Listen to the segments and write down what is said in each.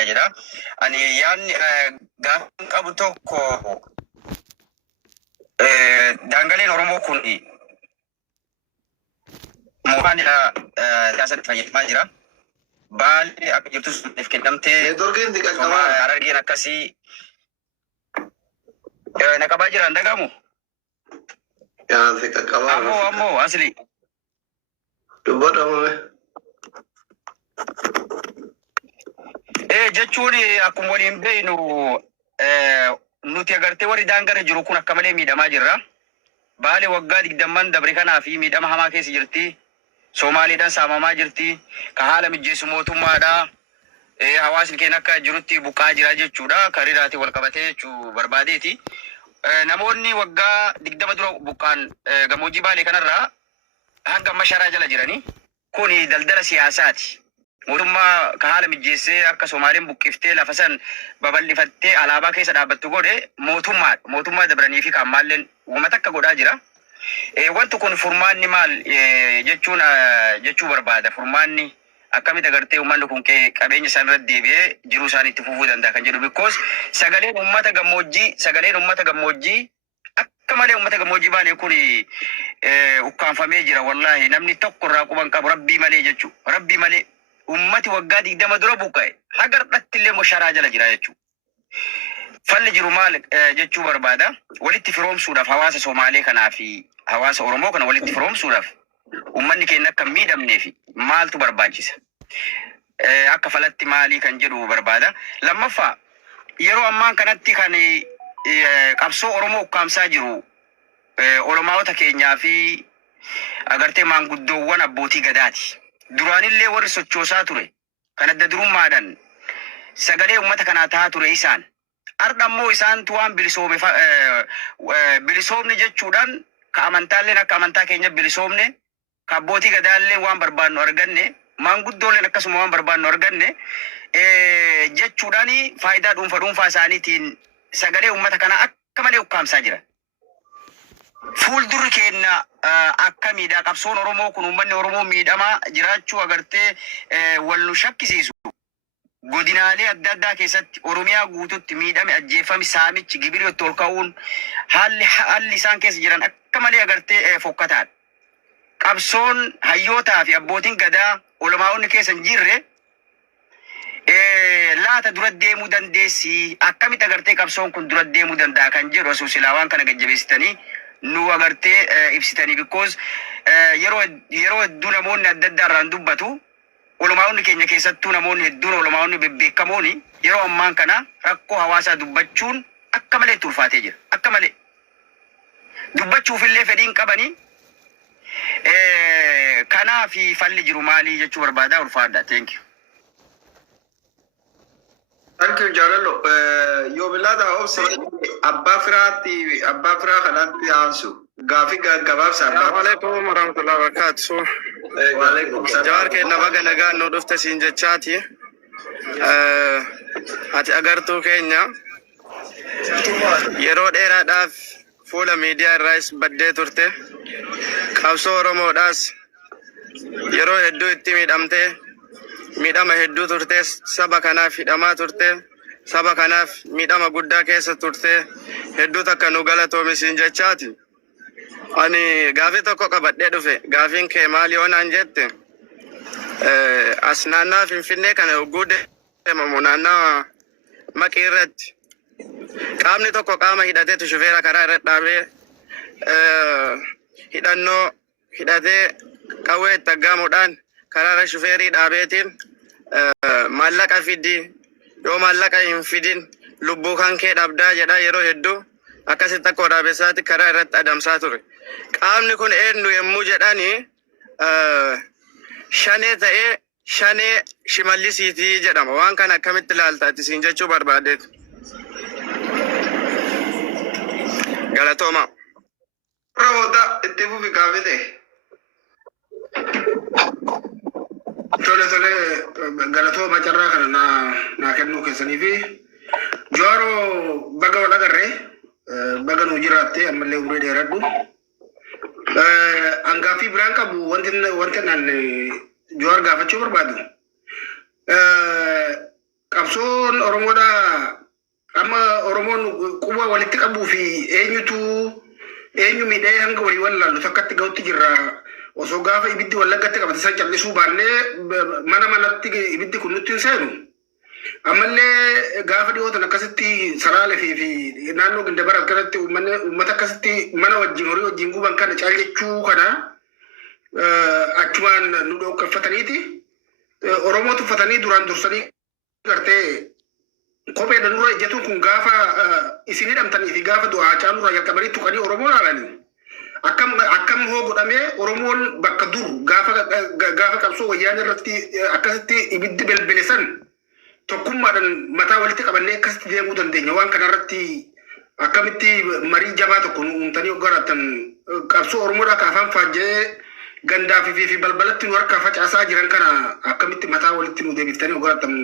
jedha. Ani yaadni gaafa qabu tokko daangaleen Oromoo kun moo'aanidha siyaasatti fayyadamaa jira. Baalli akka jirtu sunniif kennamtee Harargeen akkasii naqabaa jiraan dhagamu. Ammoo asli. Dubbadhamame. Jechuun akkuma waliin beeknu nuti agartee warri daangarra jiru kun akka malee miidhamaa jirra. Baale waggaa 20 dabre kanaa fi miidhama hamaa keessa jirti. Somaaliidhaan saamamaa jirti. Ka haala mijeessu mootummaadha. Hawaasni keenya akka jirutti buqqaa jira jechuudha. Kariiraatiin wal qabatee jechuu barbaadeeti. Namoonni waggaa 20 dura buqqaan gammoojjii Baalee kanarraa hanga amma sharaa jala jiranii. Kuni daldala siyaasaati. Mootummaa ka haala mijeessee akka Somaaliin buqqiftee lafa san babal'ifattee alaabaa keessa dhaabbattu godhe mootummaa dabranii fi kan maalleen uummata akka godhaa jira. Wanti kun furmaanni maal jechuu barbaada. Furmaanni akkamitti agartee uummanni kun qabeenya isaanirratti deebi'ee jiruu isaanii itti fufuu danda'a kan jedhu. Because sagaleen uummata gammoojjii akka malee uummata gammoojjii Baalee kun ukkaanfamee jira. Wallaahi namni tokko irraa quban qabu rabbii malee jechuudha. Rabbii malee ummati waggaa 20 dura buqqa'e haga har'atti illee mosharaa jala jira jechuudha. Falli jiru maal jechuu barbaada. Walitti firoomsuudhaaf hawaasa Somaalee kanaa fi hawaasa Oromoo kana walitti firoomsuudhaaf uummanni keenya akka miidhamnee fi maaltu barbaachisa. Akka falatti maalii kan jedhu barbaada. Lammaffaa yeroo ammaan kanatti kan qabsoo Oromoo ukkaamsaa jiru olomaawota keenyaa fi agartee maanguddoowwan abbootii gadaati. Duraanillee warri sochoosaa ture kan adda durummaadhaan sagalee uummata kanaa tahaa ture isaan. Har'a ammoo isaantu waan bilisoomne jechuudhaan ka amantaalleen akka amantaa keenya bilisoomne ka abbootii gadaallee waan barbaannu arganne maanguddooleen akkasuma waan barbaannu arganne jechuudhaan faayidaa dhuunfaa isaaniitiin sagalee uummata kanaa akka malee ukkaamsaa jira. Fuuldurri keenya akkamiidha qabsoon Oromoo kun uummanni Oromoo miidhamaa jiraachuu agartee wal nu shakkisiisu. Godinaalee adda addaa keessatti Oromiyaa guututti miidhame ajjeefame saamichi gibirri itti ol ka'uun haalli isaan keessa jiran akka malee agartee fokkataadha. Qabsoon hayyootaa fi abbootiin gadaa olamaa'onni keessa hin jirre laata dura deemuu dandeessi. Akkamitti agartee qabsoon kun dura deemuu danda'a kan jedhu osoo silaa waan kana gajjabeessitanii nu agartee ibsitanii. Because yeroo hedduu namoonni adda addaa irraan dubbatu. Olamaa'onni keenya keessattuu namoonni hedduun olamaa'onni bebbeekamooni yeroo ammaan kana rakkoo hawaasaa dubbachuun akka malee ulfaatee jira. Akka malee dubbachuufillee fedhiin qabanii. Kanaaf falli jiru maalii jechuu barbaada. Ulfaadha. Thank you. Thank you Jaalallo. Yoo bilaata obse abbaa firaa kanatti aansu gaafii gabaabsa. Assalamu alaikum warahmatullahi wabarakatuh. Jawaar keenya baga nagaan nu dhufte siin jechaati. Ati agartuu keenya yeroo dheeraadhaaf fuula miidiyaa irraas baddee turte. Qabsoo Oromoodhaas yeroo hedduu itti miidhama hedduu turte. Saba kanaaf hidhamaa turte. Saba kanaaf miidhama guddaa keessa turte. Hedduu takka nu galatoomi siin jechaati. Ani gaafii tokko qabadhee dhufe. Gaafiin kee maali yoo naan jette? As naannaa Finfinnee kana yogguu deemamu naannaa Maqii irratti qaamni tokko qaama hidhateetu shufeera karaa irratti dhaabee hidhannoo hidhatee qawwee itti aggaamuudhaan karaa irra shufeerii dhaabeetiin maallaqa fidi yoo maallaqa hin fidin lubbuu kan kee dhabdaa jedha. Yeroo hedduu akkasitti akka waraabessaatti karaa irratti adamsaa ture. Qaamni kun eenyu yommuu jedhanii shanee ta'ee shanee Shimallisiitii jedhama. Waan kana akkamitti ilaalta ati siin jechuu barbaadeetu. Galatooma. Rahoota itti fufi gaafite. Tole galatooma carraa kana naa kennuu keessanii fi Jawaaroo baga wal agarree baga nu jiraatte ammallee umurii dheeradhu. Angaaffii biraan qabu wanti naan Jawaar gaafachuu barbaadu. qabsoon Oromoodha amma Oromoon quba walitti qabuu fi eenyu miidhee hanga walii wallaallu takkatti ga'utti jirra. Osoo gaafa ibiddi Wallaggaatti qabate san callisuu baannee mana manatti ibiddi kun nutti hin seenu. Ammallee gaafa dhiyootan akkasitti Salaalee fi naannoo Gindabarat kanatti uummata akkasitti mana wajjin horii wajjin guban kana caal jechuu kana achumaan nu dhoqqaffataniiti. Oromoo tuffatanii duraan dursanii gartee kopheedhaan dura ejjatuun kun gaafa isin hidhamtanii fi gaafa du'aa caalurraa jalqabanii tuqanii Oromoo laalanii. Akkam hoo godhamee Oromoon bakka dur gaafa qabsoo wayyaanee irratti akkasitti ibiddi belbelesan tokkummaadhaan mataa walitti qabannee akkasitti deemuu dandeenya. Waan kanarratti akkamitti marii jabaa tokko nu uumtanii hoggarattan qabsoo Oromoodhaa kaafaan faajjee gandaa fi balbalatti nu harkaa facaasaa jiran kana akkamitti mataa walitti nu deebiftanii hoggarattan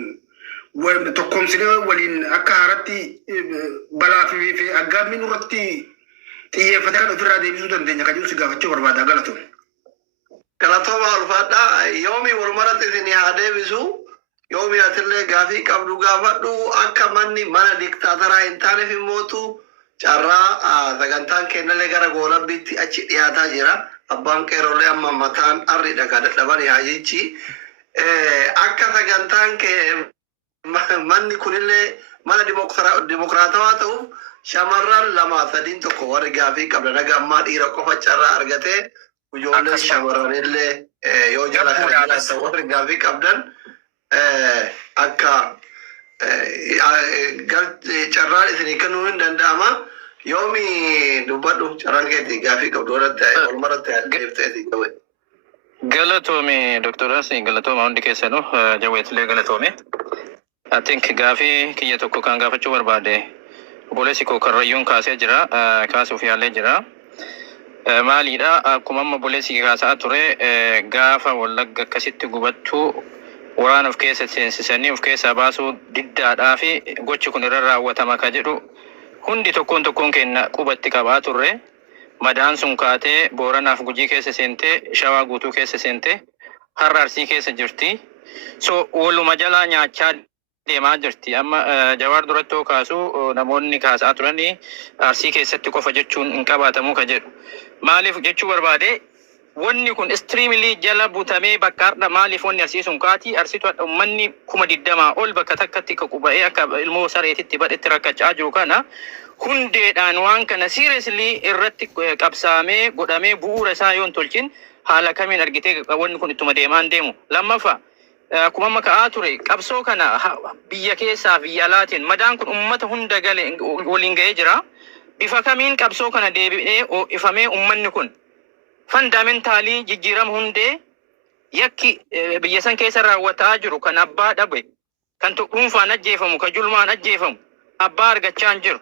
tokkoomsinee waliin akka haaratti balaa fi aggaammi nurratti xiyyeeffate kan ofirraa deebisuu dandeenya kan jiru si gaafachuu barbaada galatoon. Galatooma ulfaadha. Yoomi walumarratti isin haa deebisu. Yoomi atillee gaafii qabdu gaafadhu akka manni mana diktaataraa hin taaneef immootu carraa sagantaan kennallee gara goolabbiitti achi dhiyaataa jira. Abbaan qeerrolee amma mataan arriidha kan dadhabanii haa jechi. Akka sagantaan manni kunillee mana dimokiraatawaa ta'uuf shamarran lama sadiin tokko warri gaafii qabdan naga ammaa dhiira qofa carraa argatee ijoolleen shamarranillee yoo jala kana jiraatan warri gaafii qabdan akka carraan isinii kennuu hin danda'ama. Yoomi dubbadhu carraan keetii gaafii qabdu walumarratti deebitee qabe. Galatoome Dr. Galatooma hundi keessanuu jawweetilee galatoome. I think gaafii kiyya tokko kan gaafachuu barbaade obboleessi koo Karrayyuun kaasee jira kaasuuf yaalee jira. Maaliidha akkuma amma obboleessi kaasaa ture gaafa Wallagga akkasitti gubattuu waraana of keessa seensisanii of keessaa baasuu diddaadhaa fi gochi kun irra raawwatama ka jedhu hundi tokkoon kenna qubatti qabaa turre. Madaan sun kaatee Booranaaf Gujii keessa seentee Shawaa guutuu keessa seentee Harra Arsii keessa jirti. So waluma jalaa nyaachaa deemaa jirti. Amma Jawaar duratti kaasu namoonni kaasaa turanii Arsii keessatti qofa jechuun hin qabaatamu ka jedhu. Maaliif jechuu barbaade wanni kun extremely jala butamee bakka har'a maaliif wanni Arsii sun kaati Arsiitu uummanni 20 ol bakka takkatti quba'ee akka ilmoo sareetitti badhetti rakkachaa jiru kana hundeedhaan waan kana seriously irratti qabsaamee godhamee bu'uura isaa yoon tolchin haala kamiin argitee wanni kun ittuma deemaan deemu. Lammaffaa akkuma amma ka'aa ture qabsoo kana biyya keessaa biyya alaatiin madaan kun uummata hunda gale waliin ga'ee jira. Bifa kamiin qabsoo kana deebi'ee ifamee uummanni kun fundamentaalii jijjiirama hundee yakki biyya san keessa raawwataa jiru kan abbaa dhabe kan dhuunfaan ajjeefamu kan julmaan ajjeefamu abbaa argachaa hin jiru.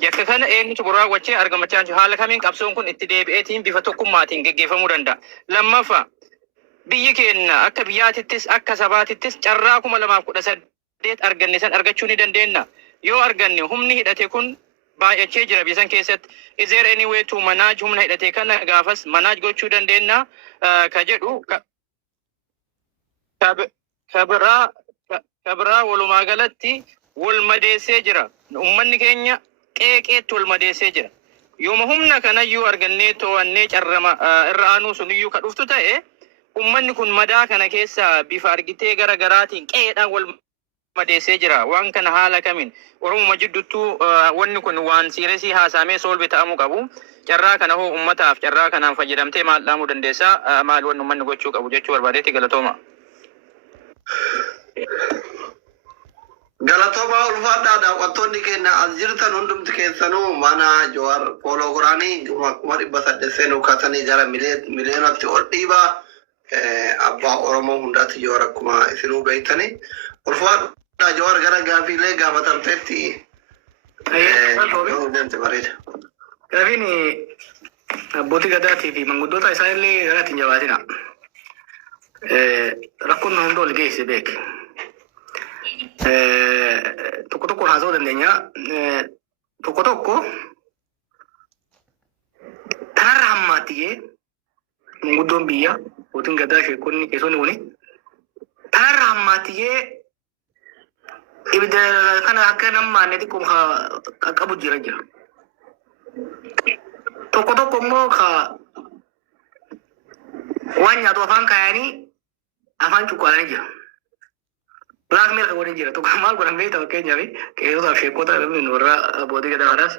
Yakka kana eenyutu raawwachee argamachaa jiru haala kamiin qabsoon kun itti deebi'eetiin bifa tokkummaatiin geggeeffamuu danda'a. Lammaffaa biyyi keenya akka biyyaatittis akka sabaatittis carraa 2018 arganne san argachuu ni dandeenya. Yoo arganne humni hidhate kun baay'achee jira biyya san keessatti. Is there any way to manage humna hidhate kana gaafas manage gochuu dandeenya ka jedhu kabraa walumaa galatti wal madeessee jira. Uummanni keenya qeeqeetti wal madeessee jira. Yooma humna kanayyuu argannee to'annee carrama irra aanuu suniyyuu ka dhuftu ta'e uummanni kun madaa kana keessa bifa argitee gara garaatiin qeedhaan wal madeessee jira. Waan kana haala kamiin Oromuma jidduttuu wanni kun waan siiresii haasaamee solve ta'amuu qabu. Carraa kana hoo uummataaf carraa kanaan fayyadamtee maal dhaamuu dandeessaa maal wanni uummanni gochuu qabu jechuu barbaadeetti galatooma. Galatooma ulfaadhaadha wantoonni keenya as jirtan hundumti keessanuu mana Jawaar Pooloo Guraanii 800 kaatanii gara miliyoonatti ol dhiibaa abbaa Oromoo hundaatti Jawaar akkuma isinuu beektanii ulfaadha Jawaar gara gaafiilee gaafatamteetti Gaafiin abbootii gadaatii fi manguddoota isaanillee garaatiin jabaatina. Rakkoon hunda ol geesse beek. Tokko haasa'uu dandeenya. Tokko tanarra hammaatiyee manguddoon biyya abbootiin gadaa sheekonni keessoonni kuni tanarra hammaatiyee ibidda kana akka nama ne dikum ka qabu jira jira tokko immoo ka waan nyaatu afaan kaayanii afaan cuqqaalanii jira. Black milk waliin jira tokko maal godhan beektaa fakkeenyaaf qe'eerotaaf sheekota min warra abbootii gadaa kanaas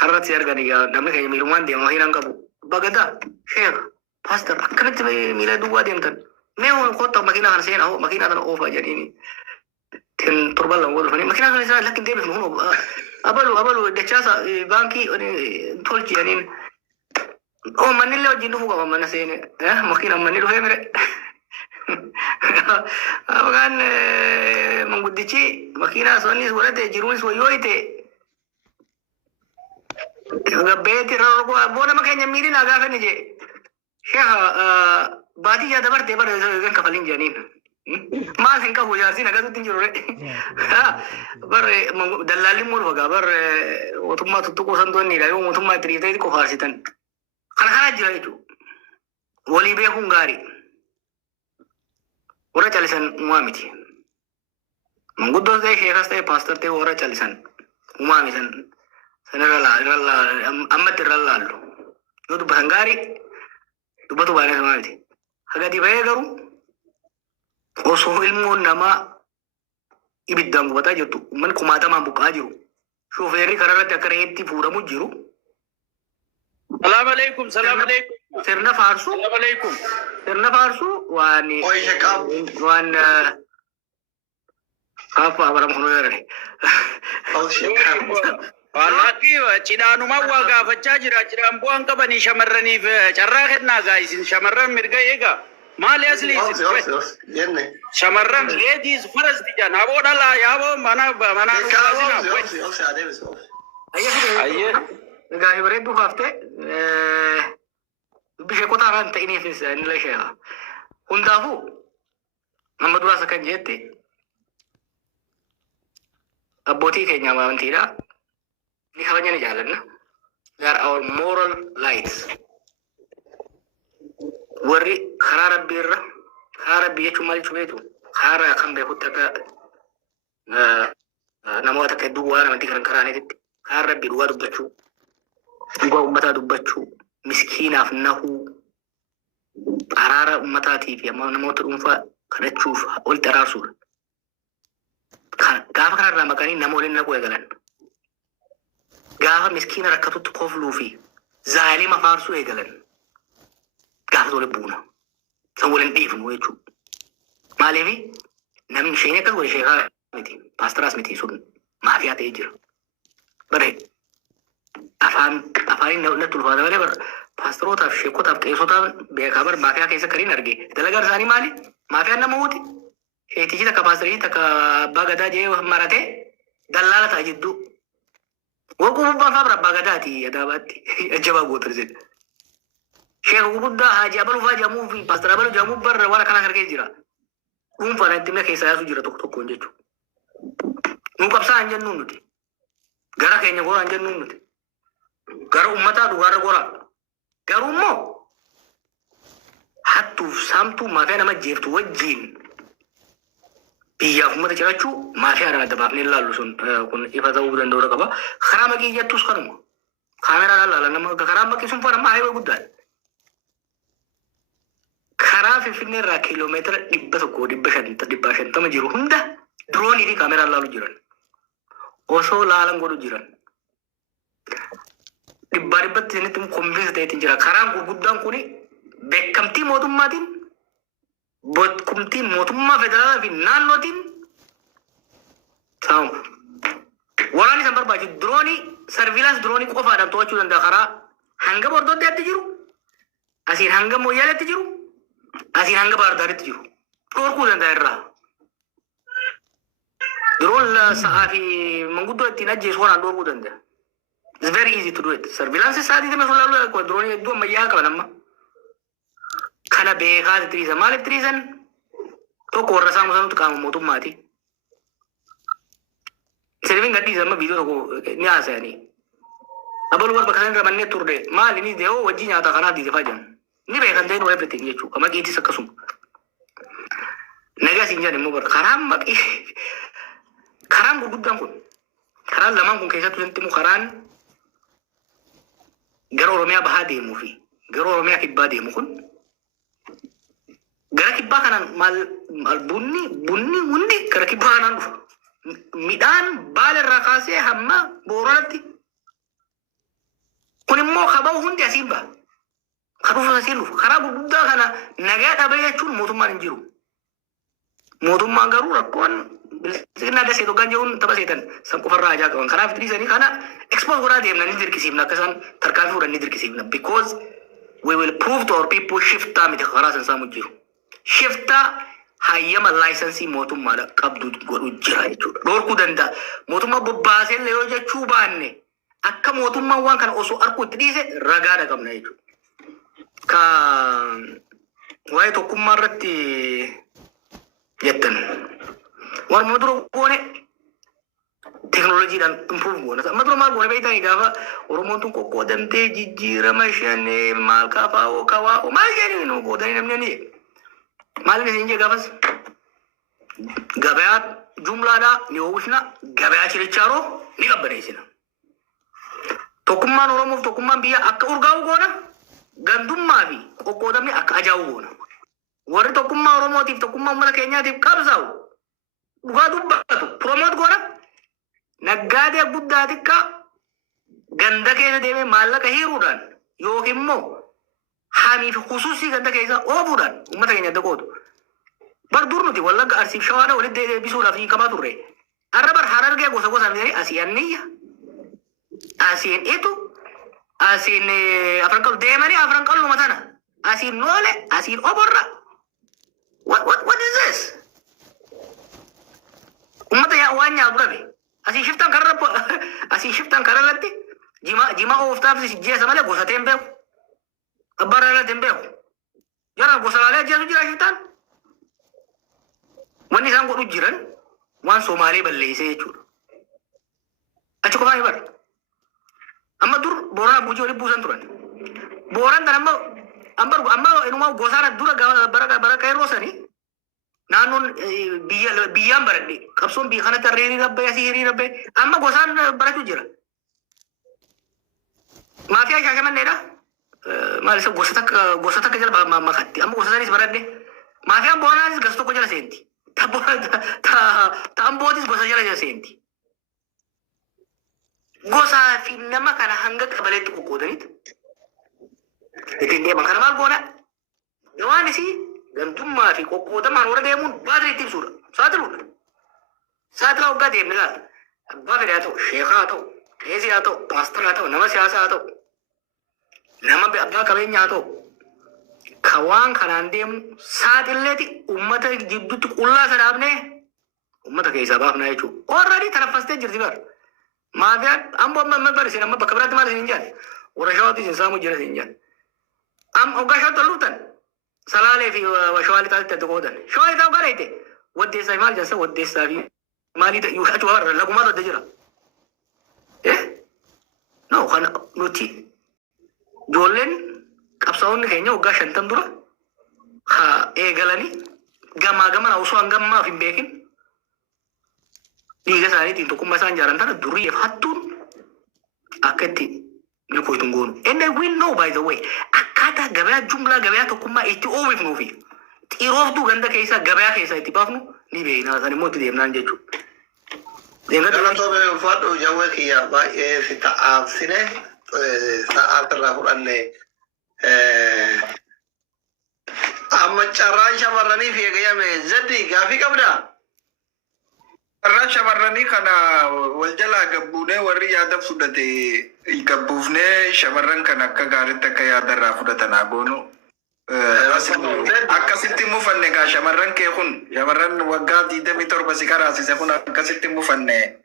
har'atti arganii namni keenya miilumaan deema hin qabu bagadaa sheeka paastar akkanatti miila duwwaa deemtan mee kotta makiinaa kana seenaa makiinaa kana oofaa jedhanii tin torban lama dhufanii makiinaa kana isaa lakkin deebifnu huno abalu dachaasa baankii tolchi jedhaniin mannillee wajjin dhufuu qaba mana seene makiinaa manni dhufee mire Abakan menggudici makina sonis boleh jirunis wayoite. Gabeti raro ko bona makanya miri naga fe nije. Syekh bati jada bar tebar kan kafalin janin. Mal hengka hujar sin naga tu tinjuro re. Bar dalali mur hoga bar otumma tuttu ko santuan ni gayo otumma trita ko farsitan. Kana jira itu. Wali be hungari. Ora chalisan umamiti. Mengudus deh shekhas deh pastor deh ora chalisan umamisan. Sanarala amat terlalu. Yo tu bahangari. Tu batu banyak umamiti. Hagati bayar garu. Oso ilmu nama ibidang bata jotu. Man kumata mampu kaju. Shoferi karena tak kereti pura mujiru. Assalamualaikum. Assalamualaikum. Serna farsu. Assalamualaikum. Serna farsu wani. Oh iya kap. Wan apa barang hono ni. Oh shekap. Walaki cidanu mawa gaafachaa jira cidaan bu'aan qabanii shamarraniif carraa kennaa gaayisin shamarran mirga eega maali asli Jenne. shamarran ladies first jan aboo dhalaa yaaboo mana Ayah. Gaya beredu hafte. Bisa kota ran tak ini fis nilai saya. Hundahu. Nama dua sekian jeti. Aboti kayaknya mawan tidak. Ini halnya ni jalan na. They are our moral lights. Wari khara biya cuma itu. Khara akan behut taka. Nama taka dua nama tiga khara ni. Khara dua dubbachu. Dua ummata dubbachu. Miskiinaaf nahu. Araara ummataatiif namoota dhuunfaa kadhachuuf ol xaraarsuudha. Gaafa kanarraa maqanii nama waliin naquu eegalan. Gaafa miskiina rakkatutti kofluu fi zaalima faarsuu eegalan. Gaafa waliin buuna. San waliin dhiifnu jechuudha. Maaliif namni isheen akkas wali sheekaa miti. Paastaraas miti sun maafiyaa ta'ee jira. Bare afaan natti ulfaata malee bara paastorotaaf sheekotaaf qeessotaaf beekaa bara maafiyaa keessa kariin arge. Dalagaan isaanii maali? Maafiyaan nama uuti. Sheetichi takka paastorii takka abbaa gadaa jee maratee dallaala ta'a jidduu. Waquu bubbaan faa bara abbaa gadaati adaabaatti ajjabaa gootar jedhe. Sheeka guguddaa haaji abaluu faa jaamuu fi paastor abaluu jaamuu barra waan akkana argee jira. Dhuunfaan itti mee keessa yaasu jira tokkoon jechuudha. Nu qabsaa hin jennuun nuti. Gara keenya goraa hin jennuun nuti. Gara ummataa dhugaarra goraa. Garuu immoo hattuuf saamtuu maafiyaa nama jeeftu wajjiin biyyaaf ummata cirachuu maafiyaa adda baafnee ilaallu sun kun ifa ta'uu danda'u qaba. Karaa maqii jettus kanuma. Kaameraa ilaala nama karaa maqii sun fana maayee guddaadha. Karaa Finfinnee irraa kiiloomeetira 150 jiru hunda diroonii fi kaameraa ilaalu jiran. Osoo laalan godhu jiran. Dhibbatti isinitti konfiinsa ta'eetiin jira. Karaan gurguddaan kuni beekamtii mootummaatiin beekumtii mootummaa federaalaa fi naannootiin ta'u. Waraanni isaan barbaachisu diroonii sarviilaans diroonii qofaadhaan to'achuu danda'a karaa hanga Bordoddeetti jiru. Asiin hanga Mooyyaaleetti jiru. Asiin hanga Baardaaritti jiru. Dhorkuu danda'a irraa. Diroon sa'aa fi manguddoo ittiin ajjeesu kanaan dhorkuu danda'a. It's very easy to do it. Surveillance saati tema sulalu ko drone dua maya ka namma. Kana beekaa triisan maaliif triisan tokko warra saamu sanutu qaama mootummaati. Sirbiin gadhiisa amma viidiyoo tokko ni haasa'anii. Abaluu warra bakka sanirra mannee turre maali ni dee'oo wajjii nyaata kanaa diisefaa jiran. Ni beekan ta'in waa everything jechuudha. Amma qiitis akkasuma. Nagaa siin jedhan immoo bara karaan maqii karaan gurguddaan kun karaan lamaan kun keessattuu santimu karaan gara Oromiyaa bahaa deemuu fi gara Oromiyaa kibbaa deemu kun gara kibbaa kanaan maal bunni hundi gara kibbaa kanaan dhufa. Midhaan baala irraa kaasee hamma Booranatti kun immoo kaba'u hundi asiin baha. Karufa asiin dhufa. Karaa gurguddaa kana nagaa dhabee jechuun mootummaan hin jiru. Mootummaan garuu rakkoon bilisummaa dasee tokkan jechuun tapha seetan san qofarraa ajaa qaban. Kanaaf fidisanii kana export godhaa deemna ni dirqisiifna akka isaan tarkaanfii fudhan ni dirqisiifna. Because we will prove to our people shiftaa miti karaa san saamu jiru. Shiftaa hayyama laayisensii mootummaadha qabdu godhu jira jechuudha. Dhorkuu danda'a. Mootummaa bobbaasee illee yoo jechuu baanne akka mootummaan waan kana osoo arguu itti dhiise ragaadha qabna jechuudha. Ka waa'ee tokkummaa irratti jettan waan madura goone teknooloojiidhaan improve goona. Madura maal goone beektan gaafa Oromoon tun qoqqoodamtee jijjiirama shanee maal kafaa'oo kawaa'oo maal jedhanii nu qoodanii namni ni maal isin jee gaafas gabayaa jumlaadhaa ni oomishna gabayaa chirichaaroo ni qabbaneessina. Tokkummaan Oromoof tokkummaan biyya akka urgaa'u goona. Gandummaa fi qoqqoodamni akka ajaa'u goona. Warri tokkummaa Oromootiif tokkummaa uummata keenyaatiif qabsaa'u dhugaa dubbatu promoot goona. Naggaadee guddaa xiqqaa ganda keessa deemee maallaqa hiiruudhaan yookiin immoo haanii fi khusuusii ganda keessa oofuudhaan uummata keenya dagootu. Bar dur nuti Wallagga Arsiif Shawaadha walitti deebisuudhaaf hiikamaa turre. Har'a bar Harargee gosa gosaan jedhanii asii anniyya. Asiin itu asiin afran qalu deemanii afran qalu matana asiin noole asiin oborra what is this ummata yaa waan nyaatu dhabe asiin shiftan kararratti jima ooftaaf jeesa malee gosateen hin beeku abbaan irratti hin beeku jara gosa laalee jeesu jira shiftaan wanni isaan godhu jiran waan Somaalee balleessee jechuudha achi qofaa hin bara. Amma dur Booran Abuja wali buusan turan. Booran tan amma inuma gosaan dura bara kairoo sani naannoon biyyaan baradhe qabsoon biyya kanatti harreerii rabbee asii hirii rabbee amma gosaan baratu jira. Maafiyaa Shaashamanneedha. Maal isa gosa takka jala makatti amma gosa sanis baradhe. Maafiyaan Booranaas gosa tokko jala seenti. Ambootis gosa jala seenti. Gosaa fi nama kana hanga qabaleetti qoqqoodaniitu. Ittiin deeman kana maal goona? Waan isii gantummaa fi qoqqoodamaan warra deemuun baatiri itti ibsuudha. Saaxiluudha. Saaxila waggaa deemne laata. Abbaa fedhaa ta'u, sheekaa haa ta'u, qeesii haa ta'u, paasteraa haa ta'u, nama siyaasaa haa ta'u, nama abbaa qabeenyaa haa ta'u. Ka waan kanaan deemu saaxilleeti uummata jidduutti qullaa sadaabnee uummata keessaa baafnaa jechuudha. Orradii tanaffastee jirti bara. Maafiyaan amma barisin amma bakka biraatti maal isin jaan warra shawaatti isin saamu jira isin jaan amma hoggaa shawaatti ol dhuftan salaalee fi shawaalii taasitti adda qoodan shawaalii ta'u gara ite waddeessaa fi maal jansa waddeessaa fi maalii ta'u achi warra lagumaatu adda jira no kana nuti ijoolleen qabsaa'onni keenya hoggaa 50 dura haa eegalanii gamaa gamana osoo hangammaaf hin beekin dhiiga isaaniitiin tokkummaa isaan jaaran tana durii hattuun akka itti milkooytuun goonu. And we know by the way akkaataa gabayaa jumlaa gabayaa tokkummaa itti oomifnuu fi xirooftuu ganda keessaa gabayaa keessaa itti baafnu ni beekna san immoo itti deemnaan jechuudha. Galatoomi ulfaadhu jawwee kiyya baay'ee si ta'aabsine sa'aat irraa fudhanne amma carraan shamarraniif eegayame zaddi gaafii qabdaa? Carraa shamarranii kana wal jalaa gabbuunee warri yaada fudhate gabbuufnee shamarran kana akka gaariitti akka yaadarraa fudhatan goonu. Akkasitti mufanne gaa shamarran kee kun shamarran waggaa 27 si karaasise kun akkasitti mufanne.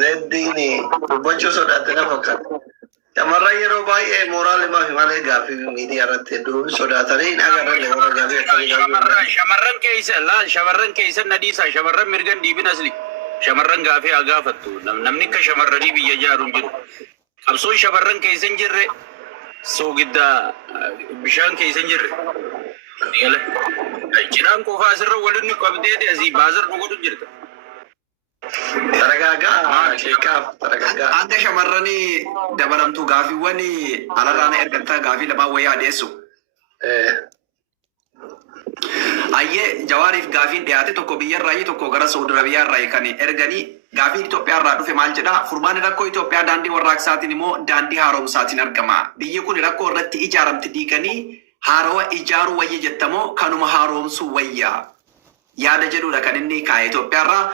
Zeddiini dubbachuu sodaate na fakkaata. Shamarran yeroo baay'ee mooraalii fi malee gaaffii miidiyaa irratti hedduu sodaatanii hin agarre warra gaaffii akkamii shamarran keessa nadiisa shamarran mirgan diibin asli. Shamarran gaafii haa gaafattu namni akka shamarranii biyya ijaaruun jiru qabsoon shamarran keessa hin jirre soogiddaa bishaan keessa hin jirre cidhaan qofaa asirra waliin nu qabdee asii baazar nu godhu jirta. Taragaagaa sheekaaf taragaagaa. Ante shamarranii dabalamtuu gaafiiwwan alarraana ergataa gaafii lamaa wayyaa adeessu. Ayyee Jawaariif gaafiin dhiyaate tokko biyyarraayi tokko gara Saudi Arabiyaarraayi kan erganii gaafiin Itoophiyaarraa dhufe maal jedhaa furmaanni rakkoo Itoophiyaa daandii warraaqsaatiin immoo daandii haaromsaatiin argama. Biyyi kun rakkoo irratti ijaaramti dhiiganii haarawa ijaaruu wayya jettamoo kanuma haaromsuu wayyaa yaada jedhudha kan inni kaa'e Itoophiyaarraa.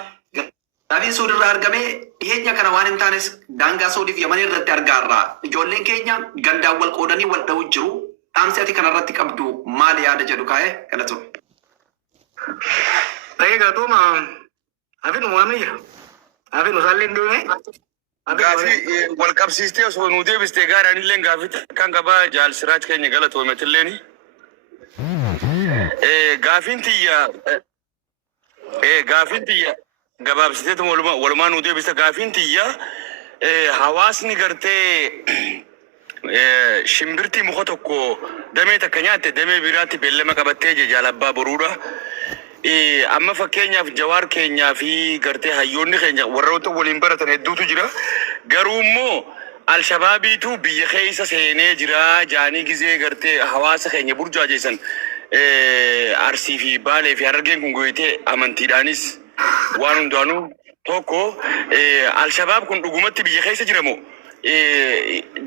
Gaafiin Saudiirraa argame dhiyeenya kana waan hin taanes daangaa Saudiif Yamanii irratti argaarraa ijoolleen keenya gandaan wal qoodanii wal dha'uu jiru. Dhaamsi ati kanarratti qabdu maali yaada jedhu kaa'e galatu. Gaatuma afin uumamni jira. Afin usaallee hin deeme. Gaafii wal qabsiistee osoo nuu deebistee gaariin illee gaafii kan qabaa jaalsiraach keenya galatoometilleen. Gaafiin tiyya gabaabsiteetu walumaa nuu deebista gaafiin tiyya hawaasni gartee shimbirtii muka tokko damee takka nyaatte damee biraatti beellama qabattee jaalabbaa boruudha. Amma fakkeenyaaf Jawaar keenyaa fi gartee hayyoonni keenya warroota waliin baratan hedduutu jira. Garuu immoo Alshabaabiitu biyya keessa seenee jira jaanii gizee gartee hawaasa keenya burjaajeessan Arsii fi Baalee fi Harargeen kun gooyitee amantiidhaanis waan hundaanuu tokko Alshabaab kun dhugumatti biyya keessa jiramoo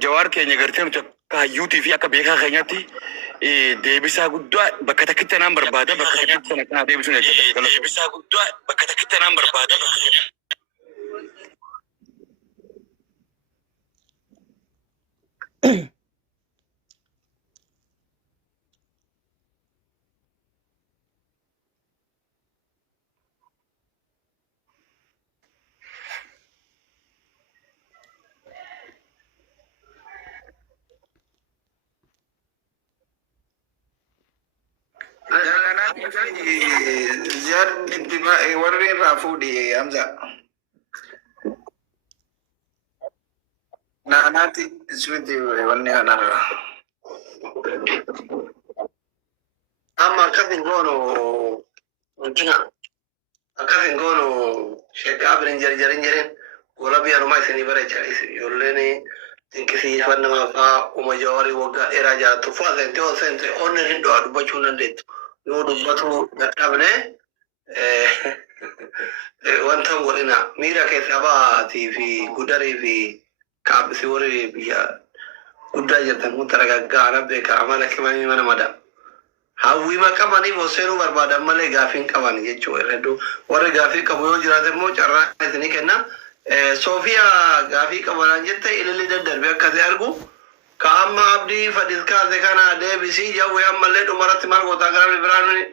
Jawaar keenya gartee nuti akka hayyuutii fi akka beekaa keenyaatti deebisaa guddaa bakka takkitti naan barbaada bakka takkitti kana deebisuun eeggata. Deebisaa guddaa bakka takkitti naan barbaada bakka takkitti. warri irraa fuudhi Hamza. Naanaatti iswitti wanni kanarra. Amma akkasin goonu akkasin goonu sheekaa birin jarjarin jirin gola biyyanumaa isinii bareechaa ijoolleen dinqisiifannama fa'aa uma Jawaarii waggaa dheeraa jiraattu fa'aa seente oo seente onni hin du'aa dubbachuu hin dandeettu. Yoo dubbatu dadhabne wanta godhina miira keessa ba'aatii fi gudarii fi kaabbisii warri biyya guddaa jirtan kun taragaggaana beeka amala kimanii mana mada. Hawwiima qabaniif hosseenuu barbaadan malee gaafii qaban jechuudha. Hedduu warri gaafii qabu yoo jiraate immoo carraa isinii kenna. Soofiyaa gaafii qabanaan jette ililli daddarbe akkasii argu. Kaama abdii fadhiiskaase kana deebisii jawwee ammallee dhumarratti margoota gara biraan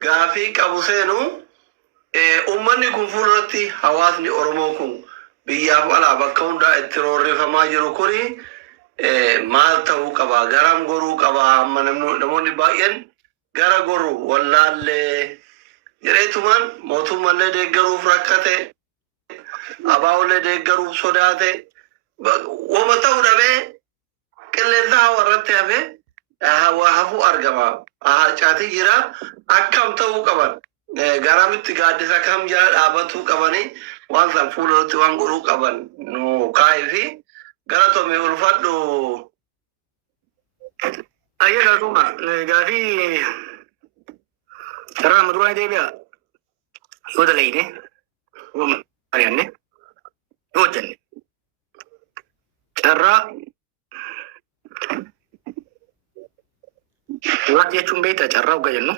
gaafii qabu seenu ummanni kun fuulduratti hawaasni Oromoo kun biyyaaf alaa bakka hundaa itti roorrifamaa jiru kuni maal ta'uu qaba garam goruu qaba amma namoonni baay'een gara goru wallaallee jireetumaan mootummallee deeggaruuf rakkate abaa'ullee deeggaruuf sodaate wama ta'uu dhabee qilleensa warratti hafe hafu argama. Caatii jira akkam ta'uu qaban garamitti gaaddisa kam jala dhaabatuu qabanii waan san fuulduratti waan godhuu qaban nu kaa'ee fi gara tomee ulfadhu. Ayyee galtuma gaafii irraa maduraa deebi'a yoo dalayne yoo mari'anne yoo hojjenne carraa waan jechuun beektaa carraa hoggaa jennu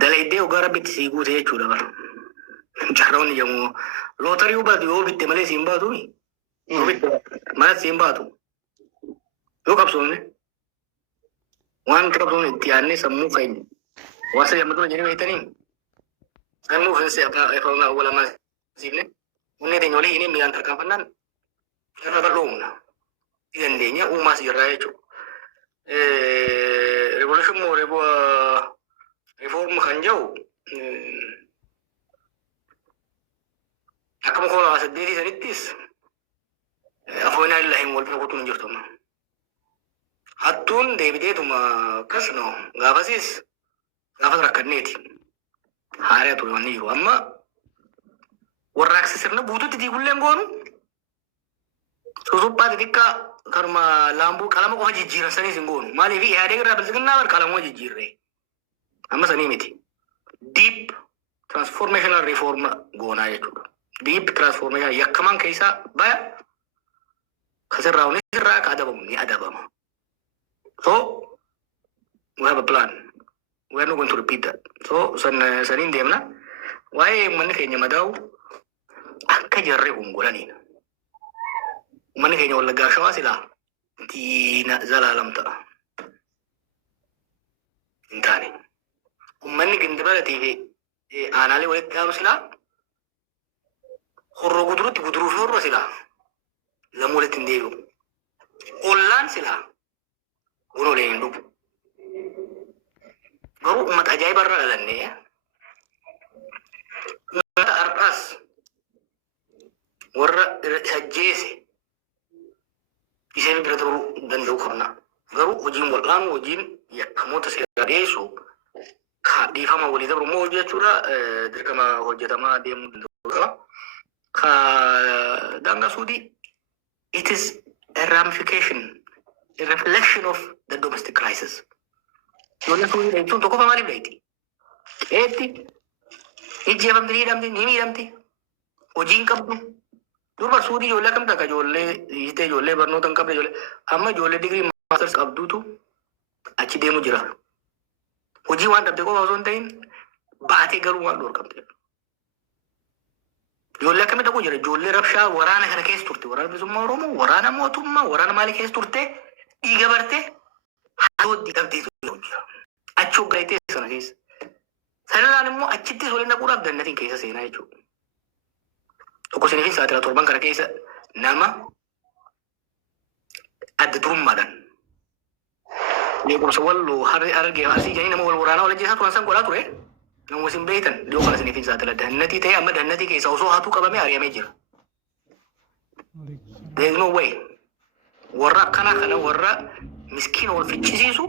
dalaydee hoggaa rabbitti sii guute jechuudha bara. Carraawwan jedhamu lootarii hubatu yoo bitte malee siin baatu yoo bitte malee siin baatu yoo qabsoomne waan qabsoomne itti yaadnee sammuu keenya waan sadii amma dura jennee beektanii sammuu feesee afaan walamaa siifne hunnee teenya walii hinee miidhaan tarkaanfannaan irra bal'oomna dandeenya uumaa si jirraa jechuudha. Revolution moo reform kan jiru akkuma koolaa saddeetii sanittis afoonaa illaa hin walbira kutuun jirtu. Hattuun deebiteetuma akkas no gaafasis gaafas rakkanneeti. Haariyaa ture wanni jiru amma warraaqsa sirna guututti diigulleen goonu susuphaa xixiqqaa karma laambuu qalama qofa jijjiiran saniis hin goonu maaliif ihaadee irraa bilisiginnaa bar qalama jijjiirre amma sanii miti deep transformational reform goonaa jechuudha deep transformation yakkamaan keessaa baya kasirraa hunis irraa ka adabamu ni adabama so we have a plan we are not going to repeat that so saniin deemna waa'ee uummanni keenya madaa'u akka jarree ungolaniin uummanni keenya wallaggaa shawaa silaa diina zalaalam ta'a hin taane uummanni gindibalatii fi aanaalee walitti dhaalu silaa horroo gudurutti guduruu fi horroo silaa lamu walitti hin deebi'u ollaan silaa gunoolee hin dhufu garuu uummata ajaa'iba irra dhalannee uummata har'aas warra sajjeese iseen bira turuu danda'u qabna garuu hojiin wal'aanu hojiin yakkamoota seeraa dhiyeessu dhiifama walii dabru immoo jechuudha dirqama hojjetamaa deemuu danda'u qaba ka daangaa suudii it is a ramification a reflection of the domestic crisis yolle suudii jechuun tokkofa maaliif dhayti eetti ijjeefamti ni miidhamti hojiin qabdu durba suudii ijoollee akkam takka ijoollee hiitee ijoollee barnoota hin qabne ijoollee amma ijoollee digirii maasters qabduutu achi deemu jira hojii waan dhabde qofa osoo hin ta'in baatee galuu waan dhorkamte ijoollee akkamii ta'uu jira ijoollee rabshaa waraana kana keessa turte waraana bilisummaa oromoo waraana mootummaa waraana maalii keessa turte dhiiga barte haadhooddi dhabdee jira achi hoggaitee sana keessa sanarraan immoo achittis waliin dhaquudhaaf dandatiin keessa seenaa jechuudha tokko sinifin saatira torban kana keessa nama adda durummaadhaan beekumsa walloo hargee asii jedhanii nama wal waraanaa wal ajjeesaa turan san godhaa ture nama isin beektan dhiyoo kana sinifin saatira dannatii ta'e amma dannatii keessa osoo hatuu qabamee ari'amee jira. There is no way warra akkanaa kana warra miskiina wal fichisiisu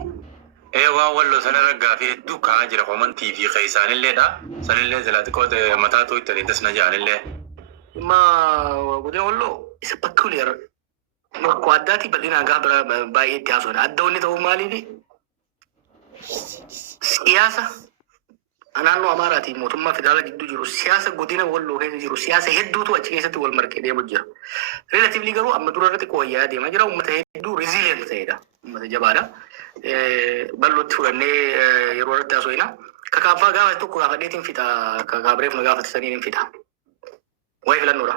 waan walloo sanarra gaafii hedduu ka'aa jira komantii fi keessaanilleedha sanillee jalaa xiqqoo mataa tooytanii tasna jaanillee ma godina walloo isa peculiar makko addaati bal'inaan gaafa baay'ee itti haasofna adda wanni ta'uu maaliifi siyaasa naannoo amaaraatii mootummaa federaala gidduu jiru siyaasa godina walloo keessa jiru siyaasa hedduutu achi keessatti wal marqee deemu jira relatively garuu amma dura irratti qooyyaa deemaa jira uummata hedduu resilient ta'edha uummata jabaadha bal'ootti fudhannee yeroo irratti haasofna kakaaffaa gaafa tokko gaafadheetiin fixa kakaabireef na gaafate saniin fixa waa'ee filannoodha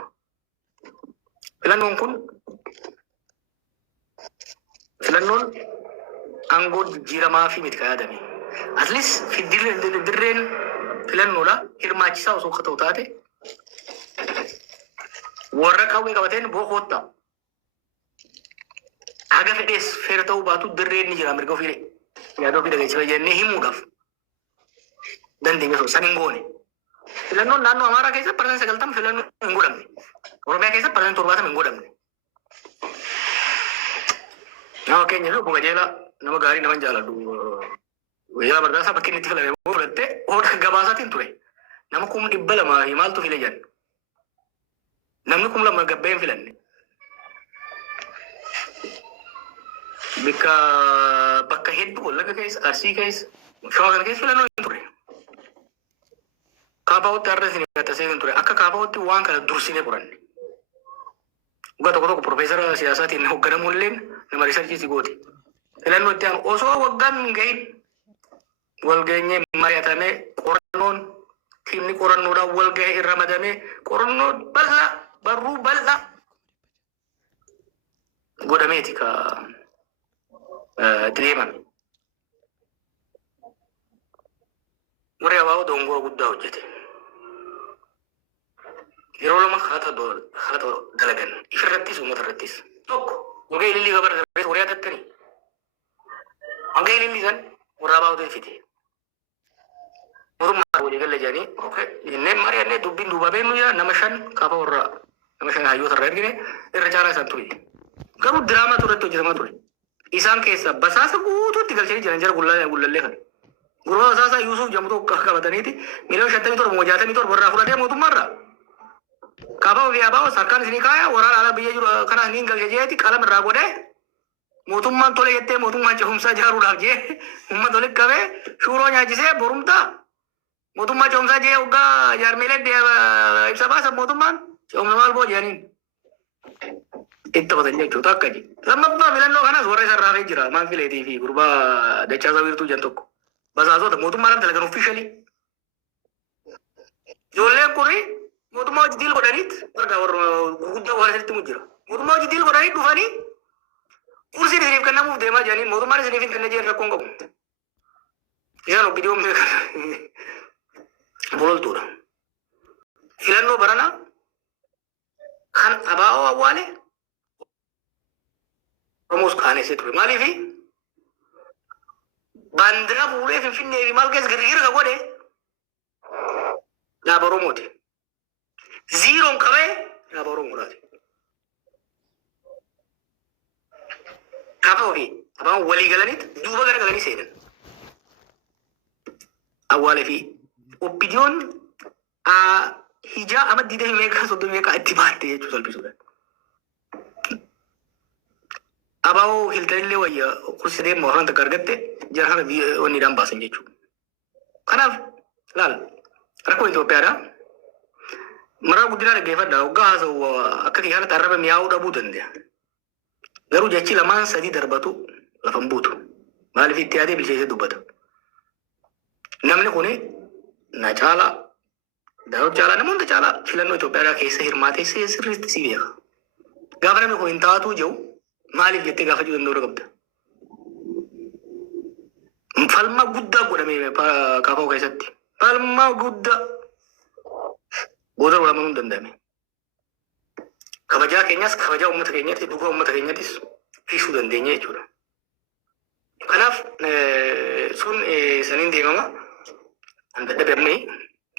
filannoon kun filannoon aangoo jijjiiramaa fi miti yaadame at least dirreen filannoodha hirmaachisaa osoo akka ta'u taate warra qawwee qabateen bookootta haga fedhees feera ta'uu baatu dirreen ni jira mirga ofii yaada ofii dhageessifa jennee himuudhaaf dandeenya osoo san hin goone filannoon naannoo amaaraa keessatti parsantii 90 filannoo hin godhamne oromiyaa keessatti parsantii 70 hin godhamne nama keenya fi kuma jeela nama gaarii nama jaalladhu wayyaa bardaasaa bakki inni itti filame moo fudhatte oodha gabaasaatiin ture nama 200 fi maaltu file jedhan namni 200 gabbee hin filanne bakka hedduu wallagga keessa arsii keessa shawaa kana keessa filannoo hin ture kaafaawutti har'a isin gatasee hin ture akka kaafaawutti waan kana dursine qoranne Uga tokko profeesara siyaasaatiin hoogganamu illeen nama riisarchii gooti. Filannoo itti aanu osoo waggaan hin gahin wal geenyee mari'atamee qorannoon tiimni qorannoodhaan wal gahee irra ramadamee qorannoo bal'aa barruu bal'aa godhameeti ka deeman. Warri abaa'oo dongoo guddaa hojjete. Yeroo lama haata dalagan ifirrattis uummata irrattis tokko hogee ilillii gabarra warri atattanii hogee ilillii san warra abaa'ootiin fite. Mootummaa walii galla jedhanii inneen mari'annee dubbiin duubamee nuyi nama 5 kaaba warra nama 5 hayyoota irra ergine irra caalaa isaan ture. Garuu diraamaa turretti hojjetamaa ture. Isaan keessa basaasa guutuutti galchanii jiran jara gullallee kan. Gurba basaasaa Yuusuf jedhamu tokko qabataniiti miliyoona 57 moo 67 irraa fudhatee mootummaarraa. Kaabaa fi abaa'oo sarkaan isinii kaaya waraana ala biyya jiru kana niin galche jeeti qalama irraa godhee mootummaan tole jettee mootummaan cehumsaa ijaaruudhaaf jee uummata walitti qabee shuuroo nyaachisee borumtaa mootummaa cehumsaa jee hoggaa jaarmeelee ibsa baasa mootummaan cehumsa maal boo jedhaniin itti taphatan jechuudha akka jedhe. Lammaffaa filannoo kanas warra isa raafee jira maan fileetii fi gurbaa Dachaasaa Wiirtuu jedhan tokko basaasota mootummaan dalagan offiishalii. Ijoolleen kuni mootummaa hojii diil godhaniit marga warra gurguddaa warra sirriitti mujjira. Mootummaa hojii diil godhaniit dhufanii kursiin isiniif kennamuuf deemaa jiranii mootummaan isiniif hin kenne jeen rakkoon qabu. Isaan obbidiyoon beekan bololtuudha. Filannoo baranaa kan abaa'oo awwaale Oromoos qaanessee ture. Maaliifi baandiraa fuudhee Finfinnee fi maal keessa girgiira godhe laaba Oromooti. Ziiroon qabee laaba Oromoodhaati. Kaafaa ofii abaan walii galanitti duuba gara galanii seenan. Awwaalee fi obbidiyoon hijaa ama diidee meeqaa soddomii meeqaa itti baatte jechuu salphisuudha. Abaa'oo hiltanillee wayya kursi deemu waan takka argatte jara kana wanniidhaan baasan jechuudha. Kanaaf laal rakkoo Itoophiyaadha. Maraa guddinaa dhaggeeffadha. Hoggaa haasa'u akka kiyyaatti arraba mi'aawuu dhabuu danda'a. Garuu jechi lamaan sadii darbatu lafan buutu. Maaliif itti yaadee bilcheessee dubbata. Namni kuni na caalaa daawwatu caalaa namoota caalaa filannoo Itoophiyaa keessa hirmaatee sirriitti si beeka. Gaafa namni kun hin taatu jiru maaliif jettee gaafachuu danda'u qabda. Falma guddaa godhamee kaafaa keessatti. Falma guddaa booda godhamuu hin danda'ame. Kabajaa keenyas kabajaa uummata keenyaatti dhugaa uummata keenyattis fiisuu dandeenya jechuudha. Kanaaf sun saniin deemama. An dadhabamee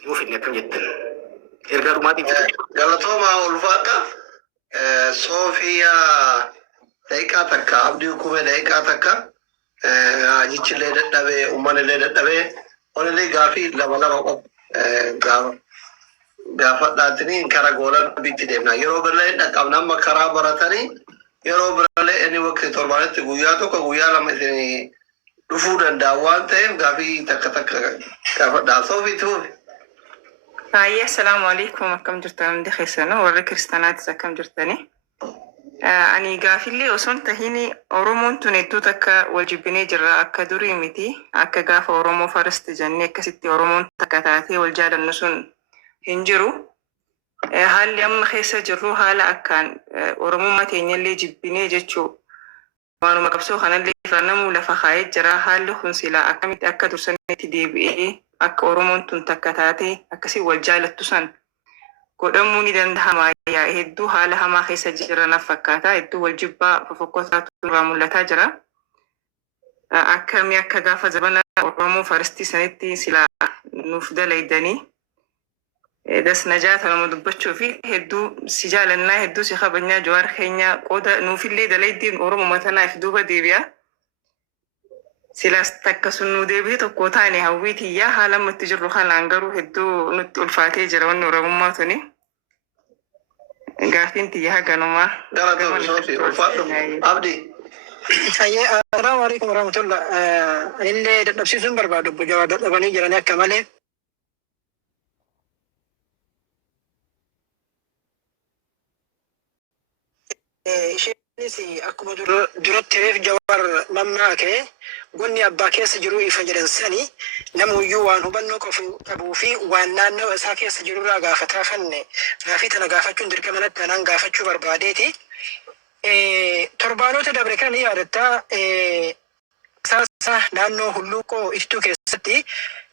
yoo fidne akkam jettan. Ergaa dhumaatiif. Galatoomaa ulfaadha. Soofiyaa daqiiqaa takka abdii hukumee daqiiqaa takka ajichillee dadhabee uummanillee dadhabee onillee gaafii lama qofa gaafadhaatanii kara goolan bitti deemna. Yeroo birallee dhaqqabna amma karaa baratanii yeroo birallee inni waqtii torbaanitti guyyaa tokko guyyaa lama isin dhufuu danda'a waan ta'eef gaafii takka gaafadhaa. Soofii tuufi. Assalamu alaikum akkam jirtan hundi keessanuu warri kiristaanaatis akkam jirtani. Ani gaafillee osoon tahini Oromoon tun hedduu takka wal jibbinee jirra akka durii miti akka gaafa Oromoo farasti jennee akkasitti Oromoon takka taatee wal jaalannu sun hin jiru. Haalli amma keessa jirru haala akkaan Oromummaa teenyallee jibbinee jechuu waanuma qabsoo kanallee ifannamuu lafa kaa'ee jira. Haalli kun silaa akkamitti akka dursanitti deebi'ee akka Oromoon tun takka taatee akkasii wal jaalattu san godhamuu ni danda'ama. Hedduu haala hamaa keessa jiranaaf fakkaata. Hedduu wal jibbaa fofokkotaatu irraa mul'ataa jira. Akkamii akka gaafa zabana Oromoo faristii sanitti silaa nuuf dalaydanii das najaata nama dubbachuu fi hedduu si jaalannaa hedduu si kabajnaa Jawaar keenya qooda nuufillee dalaydiin Oromoo matanaaf duuba deebi'a. Silaas takka sun nu deebi'ee tokko taane hawwii tiyyaa haala ammatti jirru kanaan garuu hedduu nutti ulfaatee jira wanni Oromummaa tuni. Gaafiin tiyyaa ganumaa. Abdii. Assalamu alaikum warahmatullah. Illee dadhabsiisuun barbaadu Jawaar dadhabanii jiranii akka malee. Isheenis akkuma duratti reef Jawaar mammaakee gonni abbaa keessa jiru ifa jedhan sani namuyyuu waan hubannoo qabuu fi waan naannoo isaa keessa jirurraa gaafataa fanne gaafii tana gaafachuun dirqama natti anaan gaafachuu barbaadeeti. Torbaanota dabre kana ni yaadatta rasaasa naannoo hulluuqoo ittuu keessatti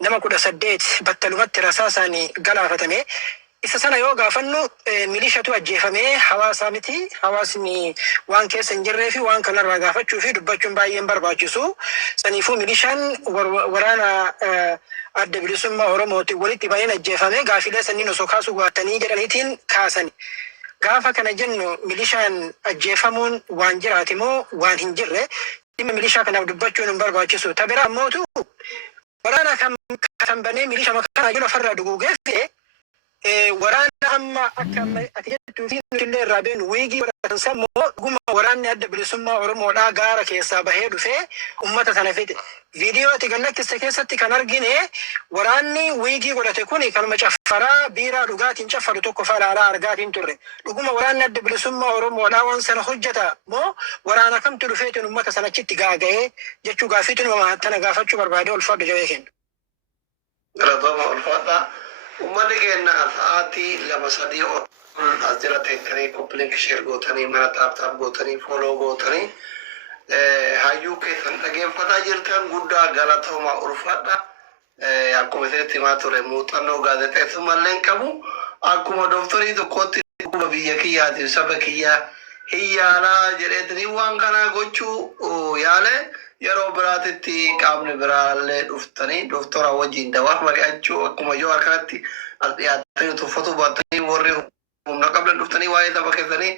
nama 18 battalumatti rasaasaan galaafatame. Isa sana yoo gaafannu milishatu ajjeefamee hawaasa miti hawaasni waan keessa hin jirree fi waan kanarraa gaafachuu fi dubbachuun baay'een barbaachisu. Saniifuu milishaan waraana adda bilisummaa Oromooti walitti baay'een ajjeefame gaafilee sanniin osoo kaasuu baatanii jedhaniitiin kaasan. Gaafa kana jennu milishaan ajjeefamuun waan jiraati moo waan hin jirre dhimma milishaa kanaaf dubbachuun hin barbaachisu. Tabira ammootu waraana kan banee milishaa makanaa jiru ofarraa duguugee waraana amma akka ati jettuu fi nuti illee irraa beenu wiigii waratan sammoo guma waraanni adda bilisummaa Oromoodhaa gaara keessaa bahee dhufee ummata sana fide. Viidiyoo ati gallakkiste keessatti kan argine waraanni wiigii godhate kuni kanuma caffaraa biiraa dhugaatiin caffaru tokko falaalaa argaatiin turre. Dhuguma waraanni adda bilisummaa Oromoodhaa waan sana hojjeta moo waraana kamtu dhufeetiin ummata sanachitti gaaga'ee jechuu gaaffiitu nama tana gaafachuu barbaade ulfaadhu jawee kenna. Galatoomaa ulfaadhaa. Uummanni keenya sa'aatii lama sadii as jala teekkanii koppiliinki sheer gootanii mana taaptaap gootanii fooloo gootanii hayyuu keessan dhageeffataa jirtan guddaa galatoomaa ulfaadha. Akkuma isinitti himaa ture muuxannoo gaazexeessummallee qabu akkuma dooktarii tokkootti dhukkuba biyya kiyyaatiif saba kiyyaa hin yaalaa jedheetanii waan kanaa gochuu yaale yeroo biraatitti qaamni biraallee dhuftanii dooktora wajjin dawaaf mari'achuu akkuma yoo harkatti as dhiyaatanii tuffatu baatanii warri humna qabdan dhuftanii waa'ee saba keessanii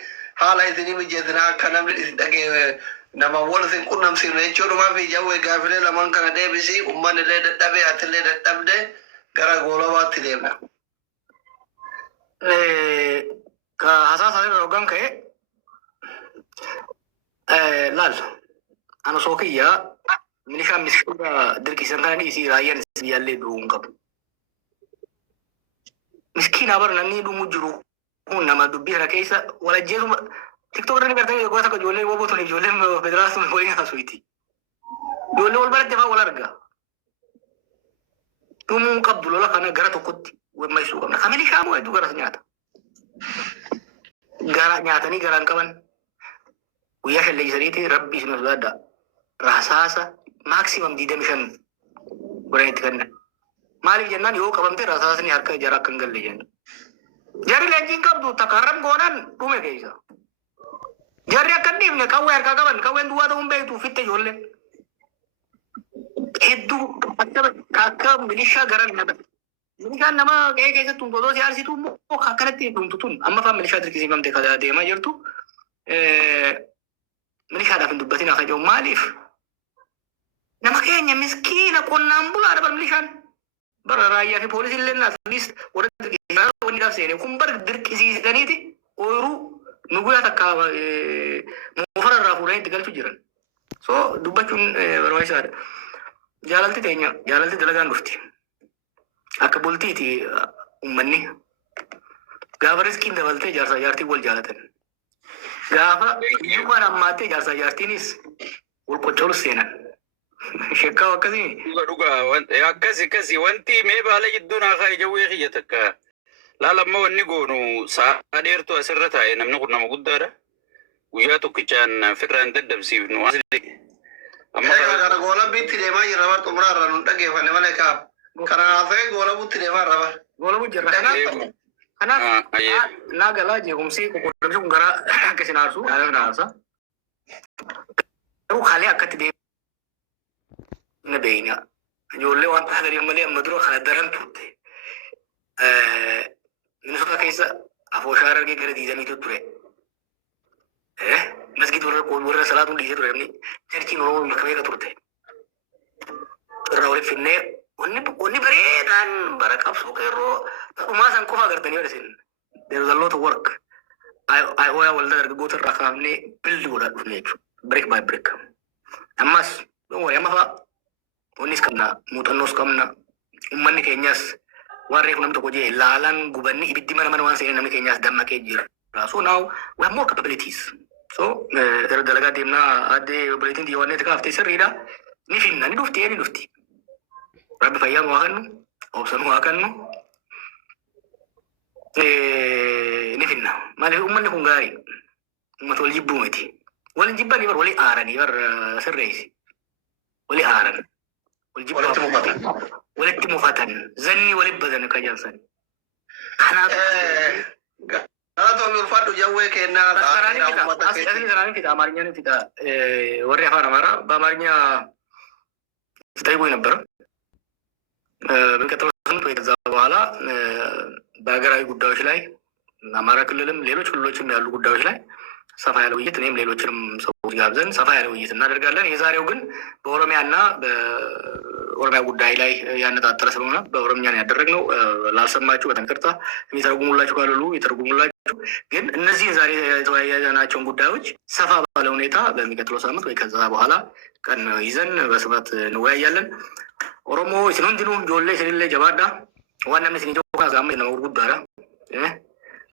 haala isinii mijeessinaa akka namni isin dhagee nama wal isin qunnamsiifne jechuudhumaa fi jawwee gaafilee lamaan kana deebisii uummanni illee dadhabee atillee dadhabde gara goolabaatti deemna. Hasaa sana rogan ka'e laal ana sookiyyaa milishaa miskiina dirqisan kana dhiisii raayyaan biyyaallee du'uun qabu. Miskiina bara namni dhumu jiru kun nama dubbii kana keessa walajjeesuma TikTok irratti gartanii goota akka ijoollee wobootun ijoolleen federaalistiin waliin haasuuti. Ijoollee wal baratti fa'aa wal argaa. Dhumuun qabdu lola kana gara tokkotti wammaisuu qabna. Ka milishaa moo hedduu garas nyaata. Gara nyaatanii garaan qaban. Guyyaa shalleessaniiti rabbii isin sodaadha. Rasaasa maaksiimam 25 godhan itti kennan. Maaliif jennaan yoo qabamte rasaasni harka jara akka hin galle jenna. Jarri leenjiin qabdu takkarram goonan dhume keessa. Jarri akka hin dhiifne qawwee harkaa qaban qawween duwwaa ta'uun beektu fitte ijoollee. Hedduu akka milishaa gara nyaata. Milishaan nama qe'ee keessatti tuntotoo si aarsitu immoo akkanatti dhumtu tun amma fa'aa milishaa dirqisiifamte deemaa jirtu. Milishaadhaaf hin dubbatin akka jiru maaliif? Nama keenya miskiina qonnaan bulaadha bara milishaan. Bara raayyaa fi poolisii illee naasaliis warra dirqisiisaa wanni dhaabseenee kun bara dirqisiisaniiti ooyiruu nu guyyaa takka moofara irraa fuudhanii itti galchu jiran. So dubbachuun barbaachisaadha. Jaalalti teenya jaalalti dalagaan dhufti. Akka bultiiti uummanni. Gaafa riskiin dabaltee jaarsaa jaartiin wal jaalatan. Gaafa yuukaan ammaattee jaarsaa jaartiinis wal qochoolus seenan. Shekkaa akkasii. Dhugaa akkasi wanti mee baala jidduu naakaa ijawwee kiyya takka. Laalamma wanni goonu sa'a dheertuu asirra taa'e namni kun nama guddaadha. Guyyaa tokkichaan firraan daddabsiifnu. Gara goola bitti deemaa jirra bar xumuraa irraa nun dhageeffanne malee kaa karaa ta'e goola butti deemaa irra bar. Goola butti jirra. Kanaaf naa galaa jeequmsi qoqqoodamsi kun gara akka isin aarsu haala na aarsa. Garuu haalee akkatti deemna beeyna. Ijoollee waan taataniif malee amma dura kana daran turte. Minisota keessa afooshaa argee gara diidamiitu ture. Masjid warra salaatuun dhiisee ture namni cherchiin Oromoo bakka meeqa turte. Irraa walitti finnee wanni bareedaan bara qabsoo qeerroo dhumaa san qofa agartanii bara isin. There is a lot of work. Oyaa waldaa dargaggoota irraa kaafnee bildi godhaa dhufne jechuudha. Break by break. Ammas amma fa'aa wannis qabna muuxannoos qabna uummanni keenyas waan reefu namni tokko jee laalaan gubanni ibiddi mana waan seenee namni keenyas dammaqee jira. So now we have more capabilities. So dalagaa deemnaa addee obboleettiin diiwaanneeti kaaftee sirriidha. Ni finna ni dhufti. Rabbi fayyaa nu haa kennu, obsa nu haa kennu. Ni finna. Maaliif uummanni kun gaarii? Uummata wal jibbuu miti. Wal jibbanii bar walii aaranii bar sirreessi. Walii aaran. Walitti mufatan. Zanni walitti badan akka jaansan. Kanaaf. Tomi ulfaadhu jawwee kennaa አማርኛ ፊታ ወሬ አፋን አማራ በአማርኛ ስጠይቁ ነበረ። በሚቀጥለው ሳምንት ወይ ከዛ በኋላ በሀገራዊ ጉዳዮች ላይ አማራ ክልልም ሌሎች ክልሎችም ያሉ ጉዳዮች ላይ ሰፋ ያለ ውይይት እኔም ሌሎችንም ጋብዘን ሰፋ ያለ ውይይት እናደርጋለን። የዛሬው ግን በኦሮሚያና በኦሮሚያ ጉዳይ ላይ ያነጣጠረ ስለሆነ በኦሮምኛ ነው ያደረግነው። ላልሰማችሁ በጣም ይቅርታ። የሚተረጉሙላችሁ ካሉ ይተረጉሙላችሁ። ግን እነዚህ ዛሬ የተወያየናቸውን ጉዳዮች ሰፋ ባለ ሁኔታ በሚቀጥለው ሳምንት ወይ ከዛ በኋላ ቀን ይዘን በስፋት እንወያያለን። ኦሮሞ ሲኖንዲኑ ጆሌ ሲኒሌ ጀባዳ ዋና መስኒ ጆካ ጋም ነው ጉዳራ